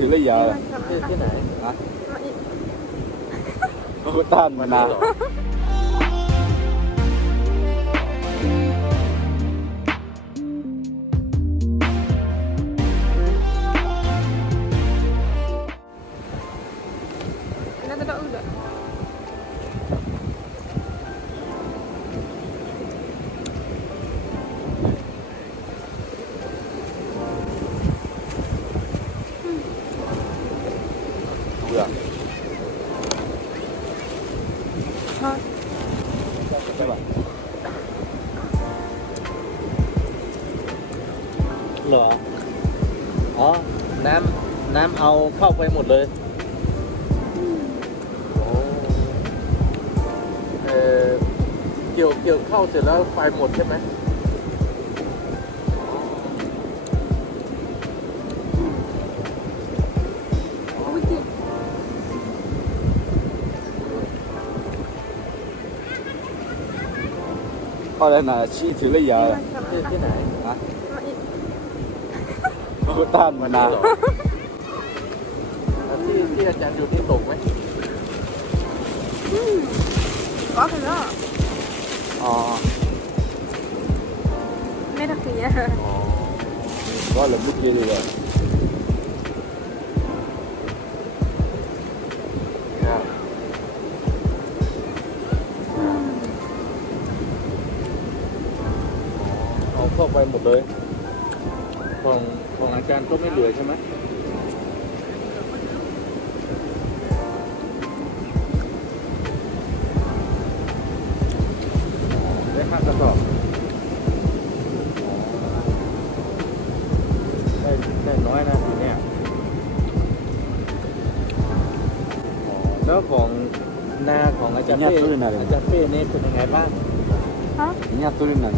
ถือระยะที่ไหนนะก็ต้านมานานเหรออ๋อน้ำเอาเข้าไปหมดเลยเกี่ยวเข้าเสร็จแล้วไฟหมดใช่ไหม后来拿去ถือระยะที่ไหนนะก็ต้านมานานที่อาจารย์อยู่ที่ตกไหมcó rồi đó mấy đặc kỳ á có là bút kia rồiเอาเข้าไปหมดเลยของอาจารย์ก็ไม่เหลือใช่ไหมได้5 กระสอบได้น้อยนะทีเนี้ยแล้วของนาของอาจารย์เป้นี่เป็นยังไงบ้างนี่ตัวนึงนั่น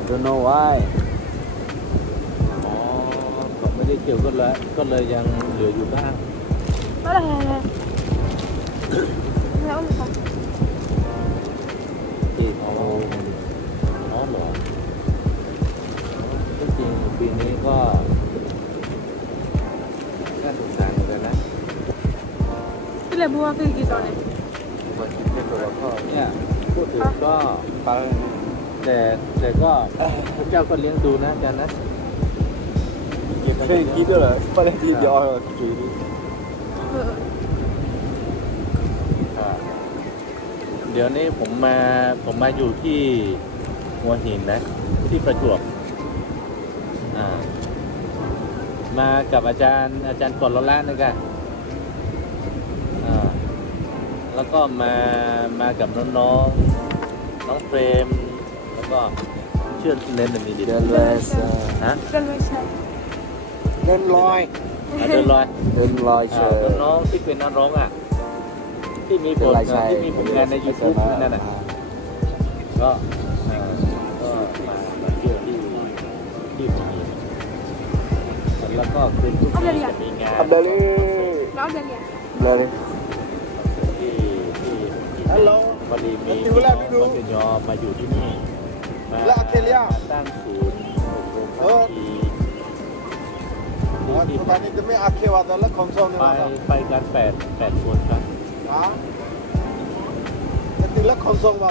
I don't know why ก็ไม่ได้เกี่ยวกันแล้วก็เลยยังเหลืออยู่บ้างแล้วมันของที่เขาหรอจริงปีนี้ก็น่าสงสารเหมือนกันนะที่เลยบัวคือกี่ตอนเนี่ยบัวคิดเป็นตัวก็เนี่ยพูดถึงก็แต่ก็พระเจ้าก็เลี้ยงดูนะอาจารย์นะเคยคิดด้วยเหรอประเด็นที่เดียวจุยเดี๋ยวนี้ผมมาอยู่ที่หัวหินนะที่ประจวบมากับอาจารย์ก่อนละนะครับแล้วก็มากับน้องเฟรมแล้วก็เชื่อเล่นมีดีเดินเลยฮะเดินลอยใช่เดินลอยเดินลอยน้องที่เป็นนักร้องที่มีผลงานใน YouTube นั่นน่ะก็มาเที่ยวที่หัวหินแล้วก็คืนทุกปีจะมีงานเดลี่ฮัลโหลพอดีมีน้องปปย.มาอยู่ที่นี่มาตั้งศูนย์ตอนนี้จะไม่อาเควาแล้วคอนโซลไปกัน8 คนครับจะติดแล้วคอนโซลว่า